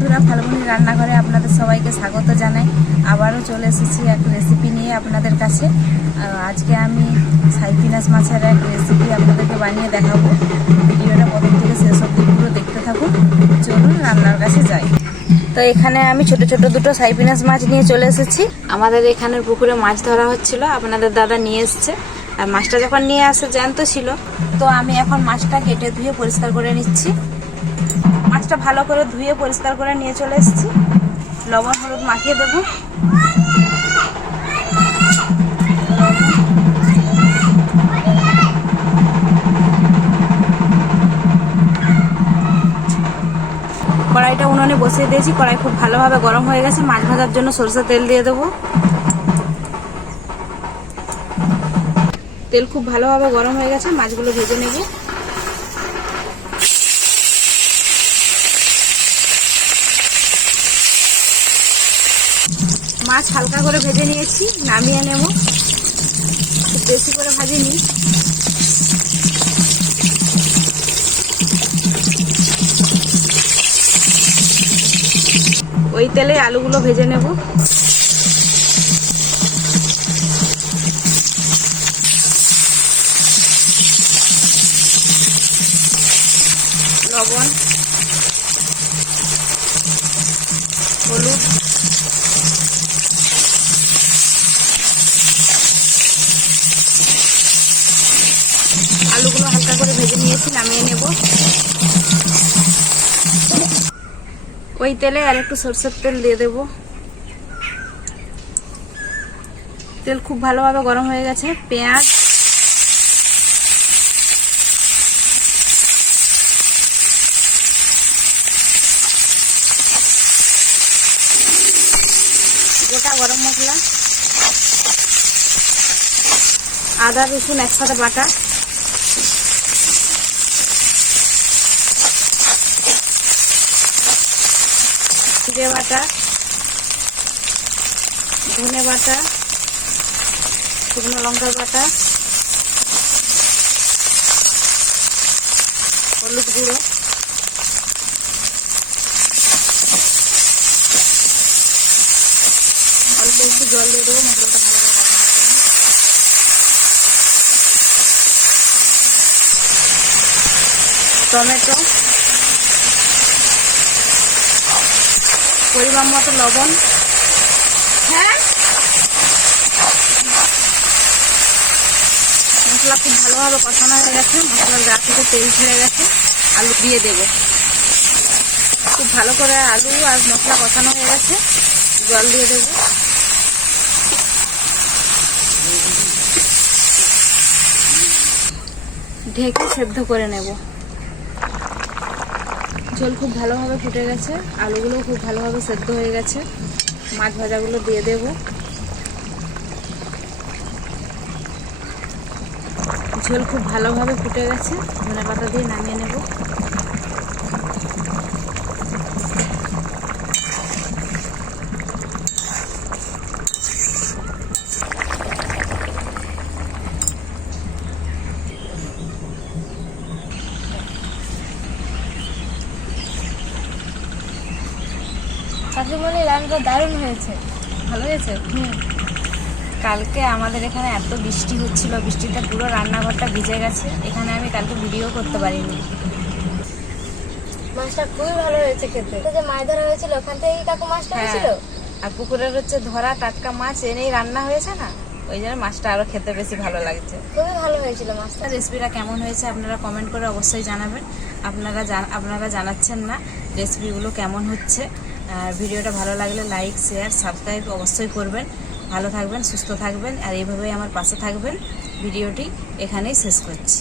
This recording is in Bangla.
বন্ধুরা, ফাল্গুনি রান্নাঘরে আপনাদের সবাইকে স্বাগত জানাই। আবারও চলে এসেছি এক রেসিপি নিয়ে আপনাদের কাছে। আজকে আমি সাইপিনাস মাছের এক রেসিপি আপনাদেরকে বানিয়ে দেখাবো। ভিডিওটা প্রথম থেকে শেষ অবধি পুরো দেখতে থাকুন। চলুন রান্নার কাছে যাই। তো এখানে আমি ছোট ছোট দুটো সাইপিনাস মাছ নিয়ে চলে এসেছি। আমাদের এখানের পুকুরে মাছ ধরা হচ্ছিল, আপনাদের দাদা নিয়ে এসছে। আর মাছটা যখন নিয়ে আসে জ্যান্ত ছিল, তো আমি এখন মাছটা কেটে ধুয়ে পরিষ্কার করে নিচ্ছি। মাছটা ভালো করে ধুয়ে পরিষ্কার করে নিয়ে চলে এসেছি। লবণ হলুদ মাখিয়ে দেবো। কড়াইটা উনুনে বসিয়ে দিয়েছি। কড়াই খুব ভালোভাবে গরম হয়ে গেছে। মাছ ভাজার জন্য সরষের তেল দিয়ে দেবো। তেল খুব ভালোভাবে গরম হয়ে গেছে। মাছগুলো ভেজে নেব। মাছ হালকা করে ভেজে নিয়েছি, নামিয়ে নেব। বেশি করে ভাজিনি ওই তেলে আলুগুলো ভেজে নেব। লবণ, হলুদ আলুগুলো হালকা করে ভেজে নিয়েছি, নামিয়ে নেব। ওই তেলে আর একটু সরষের তেল দিয়ে দেব। তেল খুব ভালোভাবে গরম হয়ে গেছে। পেঁয়াজ। গোটা গরম মশলা। আদা, রসুন একসাথে বাটা। জিরে বাটা, ধনে বাটা, শুকনো লঙ্কার বাটা, হলুদ গুঁড়ো, অল্প একটু জল দিয়ে দেবো, মশলাটা ভালো করে টমেটো পরিমাণ মতো লবণ। হ্যাঁ? মশলা খুব ভালোভাবে কষানো হয়ে গেছে। মশলার গা থেকে তেল ছেড়ে গেছে। আলু দিয়ে দেব। খুব ভালো করে আলু আর মশলা কষানো হয়ে গেছে। জল দিয়ে দেব। ঢেকে সেদ্ধ করে নেব। ঝোল খুব ভালোভাবে ফুটে গেছে আলুগুলো খুব ভালোভাবে সেদ্ধ হয়ে গেছে। মাছ ভাজাগুলো দিয়ে দেব। ঝোল খুব ভালোভাবে ফুটে গেছে ধনে পাতা দিয়ে নামিয়ে নেব। শাশুমনি রান্নাটা দারুণ হয়েছে। ভালো হয়েছে? কালকে আমাদের এখানে এত বৃষ্টি হচ্ছিল বৃষ্টিতে পুরো রান্নাঘরটা ভিজে গেছে। এখানে আমি কালকে ভিডিও করতে পারিনি। মাছটা খুবই ভালো হয়েছে খেতে। যে মাছ ধরা হয়েছিল ওখান থেকেই কাকু মাছটা হ্যাঁ। হয়েছিল আর পুকুরের হচ্ছে ধরা টাটকা মাছ এনেই রান্না হয়েছে না? ওই জন্য মাছটা আরও খেতে বেশি ভালো লাগছে। খুবই ভালো হয়েছিল মাছটা। রেসিপিটা কেমন হয়েছে আপনারা কমেন্ট করে অবশ্যই জানাবেন। আপনারা আপনারা জানাচ্ছেন না রেসিপিগুলো কেমন হচ্ছে। আর ভিডিওটা ভালো লাগলে লাইক, শেয়ার, সাবস্ক্রাইব অবশ্যই করবেন। ভালো থাকবেন, সুস্থ থাকবেন, আর এইভাবেই আমার পাশে থাকবেন। ভিডিওটি এখানেই শেষ করছি।